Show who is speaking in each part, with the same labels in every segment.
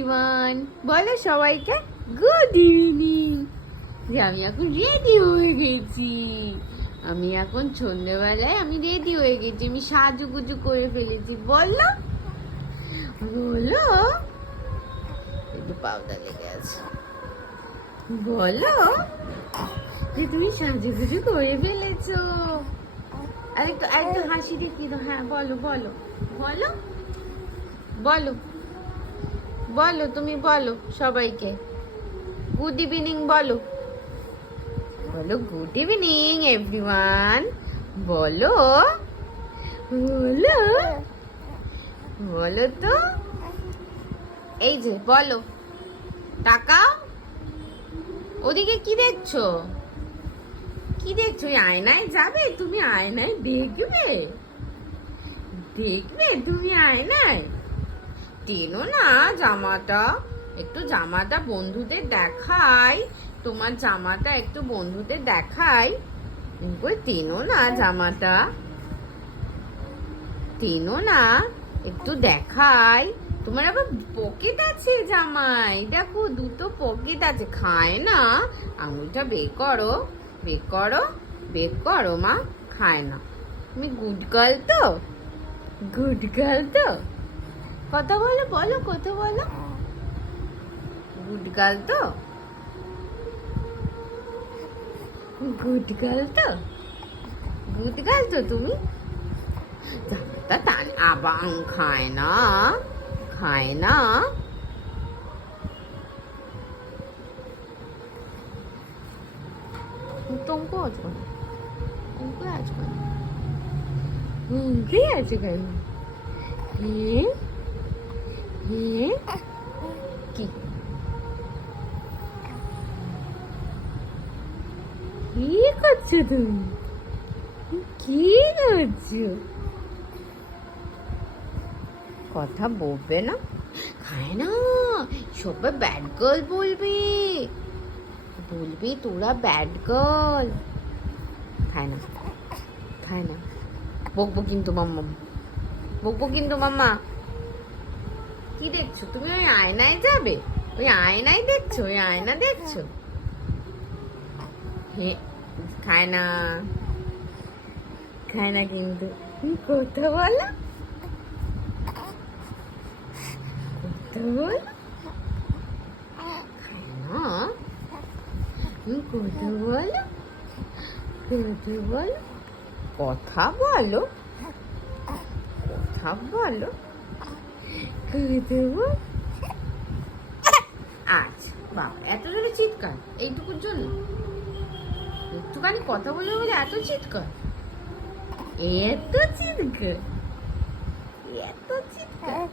Speaker 1: Everyone বলো সবাইকে good evening যে আমি এখন রেডি হয়ে গেছি। আমি এখন সন্ধ্যেবেলায় আমি রেডি হয়ে গেছি, আমি সাজু সাজুগুজু করে ফেলেছি। বলল বলো, একটু পাউডার লেগে আছে। বলো, যে তুমি সাজু সাজুগুজু করে ফেলেছো। আরেকটু আরেকটু হাসি দেখি হ্যাঁ বলো বলো বলো বলো। বলো, তুমি বলো সবাইকে। গুড ইভিনিং বলো। বলো গুড ইভিনিং এভরিওয়ান বলো। বলো। বলো তো। এই যে, বলো। টাকা ওদিকে কি দেখছ? কি দেখছ? আয়নায় যাবে? তুমি আয়নায় দেখবে? দেখবে তুমি আয়নায়? টেনো না জামাটা। একটু জামাটা বন্ধুদের দেখাই। তোমার জামাটা একটু বন্ধুদের দেখাই। করে টেনো না জামাটা। টেনো না, একটু দেখাই। তোমার আবার পকেট আছে জামাই। দেখো, দুটো পকেট আছে। খায় না, আঙুলটা বের করো বের করো বের করো মা, খায় না। তুমি গুড গার্ল তো? গুড গার্ল তো? কথা বলো বলো, কথা বলো। গুড গার্ল তো? গুড গার্ল তো গুড গার্ল তো তুমি তান আবাং খায় না খায় না। টঙ্ক আছে টঙ্ক আছে টঙ্কই আছে কেন হ্যাঁ হ্যাঁ? কি? করছ তুমি? কি করছ? কথা বলবে না? খায় না। সবাই ব্যাড গার্ল বলবে। বলবি তোরা ব্যাড গার্ল খায় না। খায় না। বকবো কিন্তু মাম্মা। বকবো কিন্তু মাম্মা। কি দেখছ? তুমি ওই আয়নায় যাবে? ওই আয়নায় দেখছ? ওই আয়না দেখছ? কিন্তু। কথা বলো? কথা বলো। কথা বলো। বলো আচ্ছা বাবা এত জোরে চিৎকার, এইটুকুর জন্য? একটুখানি কথা বলবে বলে এত চিৎকার? এত চিৎকার? এত চিৎকার?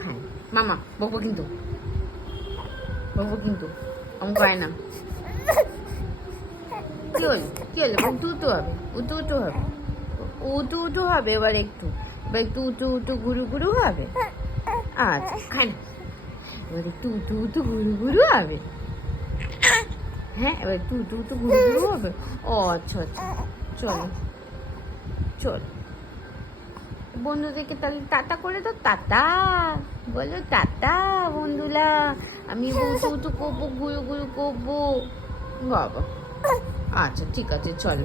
Speaker 1: খায় মামা বকবো কিন্তু। বকবো কিন্তু। আমি খায় না। কি হলো? কি হলো? উঁচু উঁচু হবে উঁচু উঁচু হবে। উঁচু উঁচু হবে এবার একটু। এবার একটু উঁচু উঁচু গুরু গুরু হবে। আচ্ছা একটু উঁচু উঁচু গুরু গুরু হবে। হ্যাঁ এবার একটু উঁচু উঁচু গুরু গুরু হবে। ও আচ্ছা আচ্ছা। চলো চলো। বন্ধুদেরকে তাহলে টাটা করে দাও। টাটা। বলো টাটা, বন্ধুরা। আমি উঁচু উঁচু করব গুরু গুরু করব। বাবা। আচ্ছা ঠিক আছে, চলো।